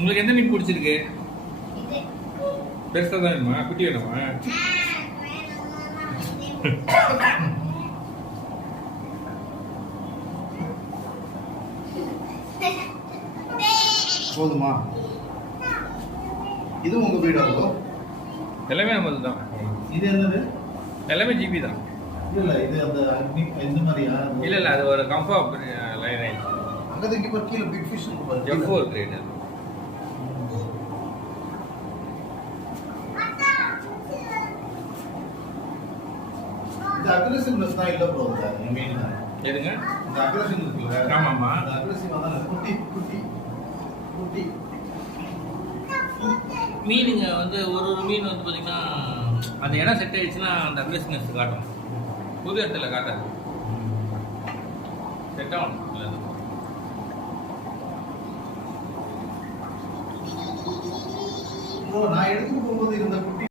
உங்களுக்கு எந்த மீன் பிடிச்சிருக்கு? பெருசா தான் வேணுமா? குட்டி வேணுமா? போதுமா? இது உங்க வீடா? எல்லாமே நம்மது தான். இது என்னது? எல்லாமே ஜிபி தான். இல்ல இது அந்த அக்னி இந்த மாதிரியா? இல்ல அது ஒரு கம்ஃபர்ட் லைன் ஆயிடுச்சு. அங்க இங்க ஒரு கீழ பிக் ஃபிஷ் இருக்கு பாருங்க. F4 கிரேட் அது. இந்த அக்ரெசிவ்னஸ் தான் இல்ல ப்ரோ அந்த மீன். எதுங்க? இந்த அக்ரெசிவ் இருக்குல்ல? ஆமாமா. அந்த அக்ரெசிவ் அதான் குட்டி குட்டி குட்டி மீனுங்க வந்து ஒரு மீன் வந்து பார்த்தீங்கன்னா அந்த இடம் செட் ஆயிடுச்சுன்னா அந்த அக்ரெசிவ்னஸ் காட்டும். புது இடத்துல காட்டாது. செட் ஆகணும் இல்லை நான் எடுத்துட்டு போகும்போது இருந்த குட்டி